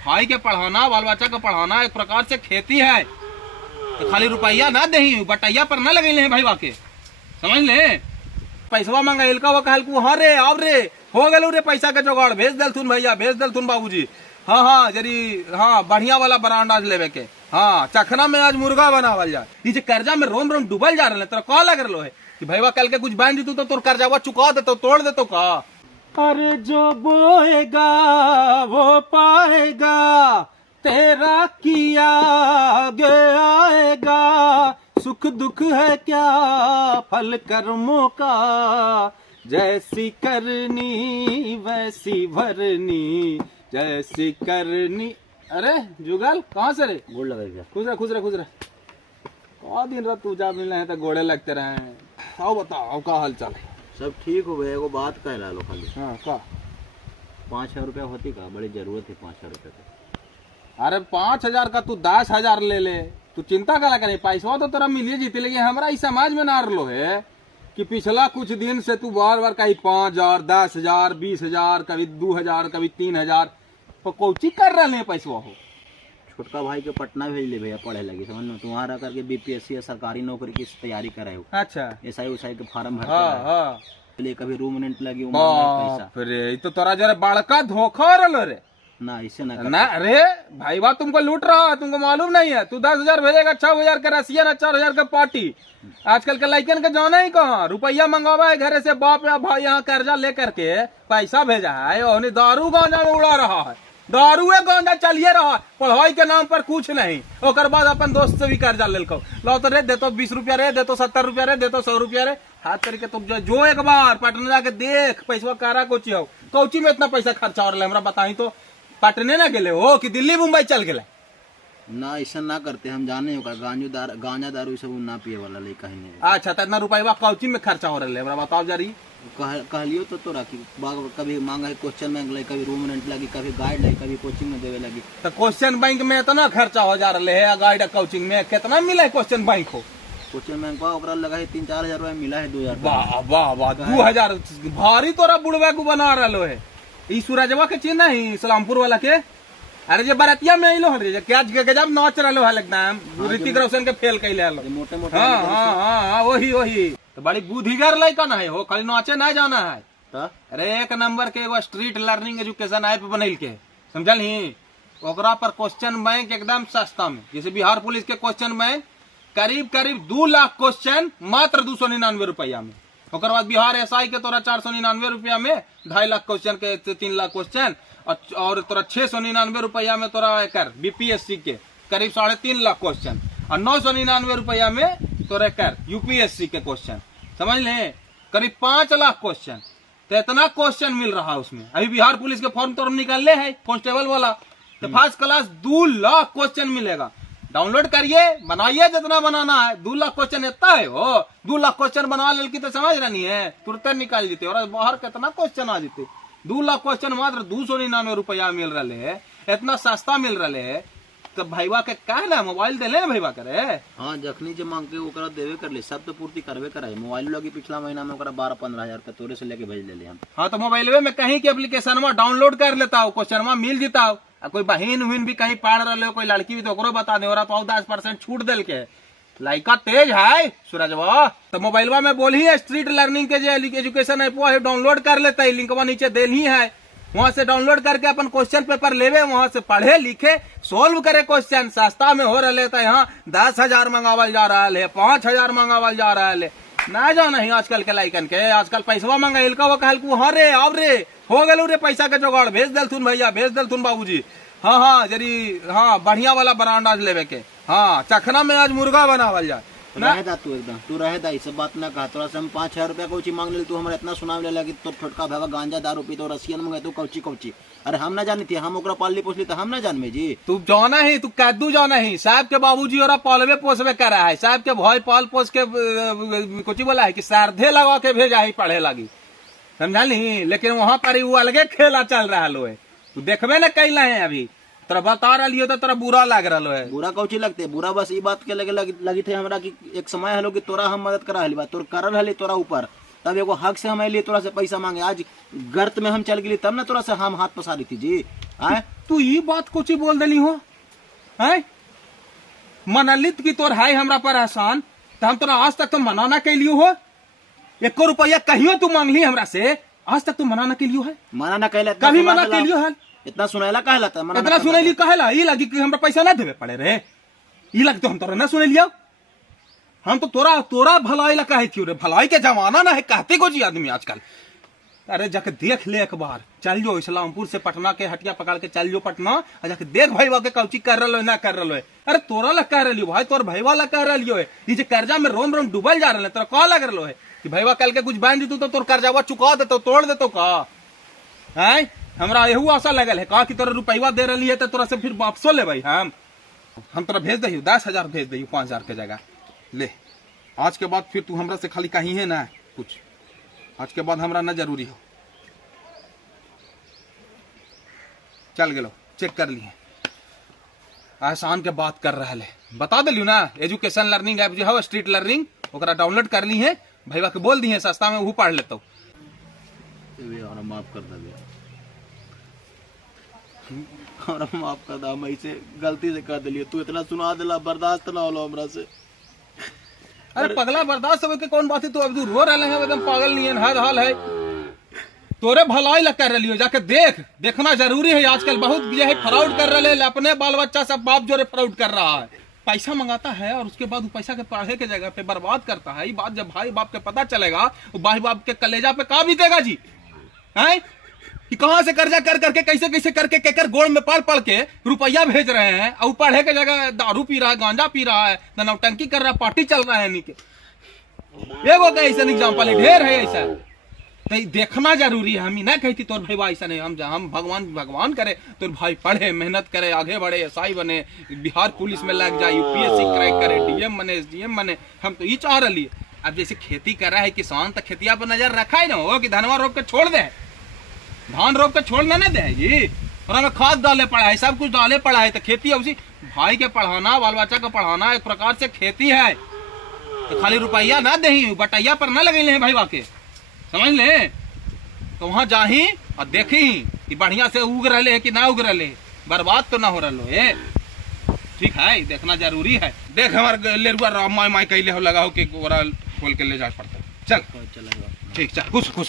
भाई के पढ़ाना, बाल बच्चा का पढ़ाना एक प्रकार से खेती है। तो खाली रुपया ना दही, बटैया पर ना लगे भाई वाके, समझ ले। पैसवा मंगाइल का वो कहल हाँ रे अब रे हो गए रे पैसा के जुगाड़, भेज दलथुन भैया, भेज दलथुन बाबूजी। हाँ हाँ जरी हाँ बढ़िया वाला ब्रांड आज लेवे के। हाँ चखना में आज मुर्गा बनावल जाए। ये कर्जा में रोम रोम डूबल जा रहे, तेरा कहा लग रहा है कि भैया कल के कुछ बांध दी तो तोर कर्जा चुका देतो, तोड़ देतो का। अरे जो बोएगा वो पाएगा, तेरा किया आगे आएगा। सुख दुख है क्या फल कर्मों का, जैसी करनी वैसी भरनी, जैसी करनी। अरे जुगल कहाँ से रे? गोड़ लगा खुश रह खुश रह खुश रह। कौ दिन रात तू जा मिल रहे तो गोड़े लगते रहे। आओ बताओ आओ का हाल चाल है? सब ठीक हो गया। वो बात कह रहा लो खाली। हाँ का 5,000 रुपया होती का, बड़ी जरूरत है 5,000 रुपये का। अरे 5,000 का तू 10,000 ले ले, तू चिंता करा करे, पैसा तो तेरा मिलिए जीते। लेकिन हमारा इस समाज में ना रलो है कि पिछला कुछ दिन से तू बार बार कहीं 5,000, 10,000, 20,000, कभी 2,000, कभी 3,000 तो कोची कर रहे हैं पैसा हो। छोटका भाई के पटना भेज ले भैया पढ़े लगी, समझ लो। तुम्हारा करके बीपीएससी या सरकारी नौकरी की तैयारी करे हो। अच्छा एसआई उसाई के फार्म भरते हाँ हाँ लिए कभी रूम रेंट लगी पैसा। अरे तो तोरा जरा बड़का धोखा रलो रे ना, इससे ना। अरे भाई बात तुमको लूट रहा है, तुमको मालूम नहीं है। तू 10,000 भेजेगा, 6,000 का रसिया ना 4,000 का पार्टी। आजकल के लड़कन के जाना ही कहाँ, रुपया मंगवा है घरे से बाप या भाई यहाँ कर्जा लेकर के पैसा भेजा है और दारू गांजा में उड़ा रहा है। दारू गांजा चलिए रहा, पढ़ाई के नाम पर कुछ नहीं। और बाद अपन दोस्त से भी कर्जा ले लो तो रे देतो 20 रुपया रे, देतो 70 रुपया रे, देतो 100 रुपया रे। हाथ करके तुम जो एक बार पटना जाके देख पैसा कारा कोची हो, कोची में इतना पैसा खर्चा हो रहा है हमरा बताई तो। पटने ना गेले हो कि दिल्ली मुंबई चल गए ना, ऐसा ना करते हम जाने होगा। गांजा दारू सब ना पिए वाला लड़का ही नहीं। अच्छा तो इतना रुपया कोची में खर्चा हो रहा है हमरा बताओ जरी। कहलियो तो तोरा की कभी मांगा है क्वेश्चन बैंक लगी, कभी रूम रेंट लगी, कभी गाइड लगी, कभी कोचिंग में देवे लगी। तो क्वेश्चन बैंक में इतना खर्चा हो जा रहा है, गाइड कोचिंग में कितना मिला है क्वेश्चन बैंक को? क्वेश्चन बैंक का लगा है 3-4 हजार मिला है। 2,000 वाह वाह वाह 2,000 भारी तोरा बुढ़वा को बना रहा है। ई सूरजवा के चिन्ह है इस्लामपुर वाला के। अरे जे बरतिया में आइलो हरे क्या गजब नाच रहा है एकदम, ऋतिक रोशन के फेल कैले हलो। मोटे मोटे हाँ हाँ हाँ वही वही तो बड़ी बुद्धिगर लड़का ना है हो, खाली नाचे ना जाना है। अरे एक नंबर के एगो स्ट्रीट लर्निंग एजुकेशन ऐप बनल के समझल ही। ओकरा पर क्वेश्चन बैंक एकदम सस्ता में, जैसे बिहार पुलिस के क्वेश्चन बैंक करीब करीब 2 लाख क्वेश्चन मात्र 299 रुपया में। ओकर बाद बिहार एसआई के तोरा 499 रुपया में 2.5 लाख क्वेश्चन के 3 लाख क्वेश्चन, और तोरा 699 रुपया में तोरा एकर बीपीएससी के करीब 3.5 लाख क्वेश्चन, और 999 रुपया में तोरा एकर यूपीएससी के क्वेश्चन। समझ ले करीब 5 लाख क्वेश्चन। तो इतना क्वेश्चन मिल रहा है उसमें। अभी बिहार पुलिस के फॉर्म तो निकालने हैं कांस्टेबल वाला, तो फर्स्ट क्लास 2 लाख क्वेश्चन मिलेगा। डाउनलोड करिए, बनाइए जितना बनाना है। 2 लाख क्वेश्चन इतना है वो, 2 लाख क्वेश्चन बना ले की तो समझ रही है, तुरंत निकाल देते। और बाहर कितना क्वेश्चन आ जाते। 2 लाख क्वेश्चन मात्र 299 रुपया मिल रहा है, इतना सस्ता मिल रहा है। तो भैया के कह ना मोबाइल दे ले भैया करे। हाँ जखनी जो मांग के ओकरा देवे कर ले, सब तो पूर्ति करवे कराए। मोबाइल लगी पिछला महीना में 12-15 हजार का तोरे से लेके भेज ले हम। हाँ तो मोबाइल में कहीं के एप्लीकेशन डाउनलोड कर लेता हो, क्वेश्चन मिल जाता हो। कोई बहन उहन भी कहीं पढ़ रहे हो, कोई लड़की भी तो ओकरो बता दे, और 10% छूट दिल के। लड़का तेज है सूरजवा। तो मोबाइलवा में बोल ही स्ट्रीट लर्निंग के जो एजुकेशन ऐप है डाउनलोड कर लेता है, लिंकवा नीचे देल ही है। वहां से डाउनलोड करके अपन क्वेश्चन पेपर लेवे, वहां से पढ़े लिखे सोल्व करे क्वेश्चन। सस्ता में हो रहा है। यहाँ 10,000 मंगावल जा रहा है, 5,000 मंगावल जा रहा है। ना जाना ही आजकल के लाइकन के, आजकल पैसा मंगाइल का वो कहल हाँ रे अब रे हो गए रे पैसा के जुगाड़, भेज दलथुन भैया, भेज दलथुन बाबूजी। हाँ हाँ जरी हाँ बढ़िया वाला ब्रांड आज लेवे के। हाँ चखना में आज मुर्गा बनावल जाए। रहेदा तू एकदम, तू रहेदा इस बात ना कहा। तोरा से हम 5,000 रुपया कौची मांग ले, तू हमारा इतना सुनाव ले कि तो छोटका भाई गांजा दारू पी तो रसियन मंगे तो कौची कौची। अरे हम ना जानी थी, हम ओकरा पाली पोसली तो हम ना जान में जी। तू जाना ही, तू कद्दू जाना ही। साहब के बाबूजी और पालवे पोसवे करा है, साहब के भाई पाल पोस के कुछ बोला है कि सारधे लगा के भेजा ही पढ़े लगी, समझा नहीं। लेकिन वहां पर वो अलगे खेला चल रहा है। तू देखबे न कैला है अभी तोरा बता रही हो तो तोरा बुरा लग रहा है। बुरा कौची लगते बुरा बस ये बात के लगी थे हमरा कि एक समय हलो कि तोरा हम मदद करा हली बात तोर कर रहे तोरा ऊपर, तब एगो हक से हम लिए तोरा से पैसा मांगे। आज गर्त में हम चल गए तब ना तोरा से हम हाथ पसारी थी जी। आए तू ये बात कुछ ही बोल दिली हो है मनलित की तोर है हमरा पर एहसान तो हम तोरा आज तक तो मना ना कैलियो हो 1 रुपया कहियो तू मांगली हमरा से आज तक तू मना ना कैलियो है मना ना कहले कभी मना कैलियो है इतना सुनाइला कहला था मना इतना सुनैली कहेला ई लगी कि हमरा पैसा ना देवे पड़े रे ई लगी तो हम तोरा ना सुनैलियो हम तो तोरा भलाई ला कहे क्यों रे भलाई के जमाना ना है कहते को जी आदमी आजकल अरे जाके देख ले एक बार चल जो इस्लामपुर से पटना के हटिया पकड़ के चल जो पटना और जाके देख भाई के कौची कर रहा है ना कर रहा है अरे तोरा ला कह रही भाई तोर भाई वाला कह रही है ये जो कर्जा में रोम रोम डूबल जा रहा है तोरा कहा लग रहा है कि भाईवा कल के कुछ बांध दी तो तोर कर्जा चुका देतो तोड़ देतो का है हमरा यहू आशा लगल है कहा कि तोरा रुपया दे रही है तो तोरा से फिर वापसो ले भाई हम तोरा भेज दही 10,000 भेज दही 5,000 के जगह ले आज के बाद फिर तू हमरा से खाली कहीं है ना कुछ आज के बाद हमरा ना जरूरी हो चल गेलो चेक कर लिए एहसान के बात कर रहा है बता दिलू ना एजुकेशन लर्निंग ऐप जो है स्ट्रीट लर्निंग ओकरा डाउनलोड कर ली है भैया के बोल दी है सस्ता में वो पढ़ लेता हूँ माफ कर दे और माफ कर दा मैं इसे गलती से कर दिलियो तू इतना सुना दिला बर्दाश्त ना होलो हमरा से अरे पगला बर्दाश्त होवे के कौन बात है तू अब रो रहे हैं एकदम पागल नहीं है हर हाल है तोरे भलाई लग कर रही हो जाके देखना जरूरी है आजकल बहुत ये है फ्रॉड कर रहे हैं अपने बाल बच्चा सब बाप जोरे फ्रॉड कर रहा है पैसा मंगाता है और उसके बाद वो पैसा के पढ़े के जगह पे बर्बाद करता है ये बात जब भाई बाप के पता चलेगा वो भाई बाप के कलेजा पे कहाँ बीतेगा जी है कि कहां से कर्जा कर करके कैसे करके केकर गोड़ में पड़ के रुपया भेज रहे हैं और पढ़े के जगह दारू पी रहा है गांजा पी रहा है नौटंकी कर रहा है पार्टी चल रहा है नीचे एगो का ऐसा एग्जाम्पल है ढेर है ऐसा तो देखना जरूरी है हम ही ना कहती तोर भाई ऐसा नहीं हम भगवान करे तोर भाई पढ़े मेहनत करे आगे बढ़े एसआई बने बिहार पुलिस में लग जाए यूपीएससी क्रैक करे डीएम बने एसडीएम बने हम तो ये चाह रही है अब जैसे खेती कर रहा है किसान तो खेतिया पर नजर रखा है ना हो कि धनवा रोप के छोड़ दे धान रोप के छोड़ना ना दे जी और हमें खाद डाले पड़ा है सब कुछ डाले पड़ा है तो खेती उसी भाई के पढ़ाना बाल बच्चा का पढ़ाना एक प्रकार से खेती है तो खाली रुपया ना दे बटैया पर ना लगे भाई वाके समझ ले तो वहां जाही और देखी कि बढ़िया से उग रहे है कि ना उग रहे बर्बाद तो ना हो रहा है ठीक है देखना जरूरी है देख हमारे लेरुआ माई कैले हो लगा हो कि खोल के ले जा पड़ता चल ठीक चल खुश खुश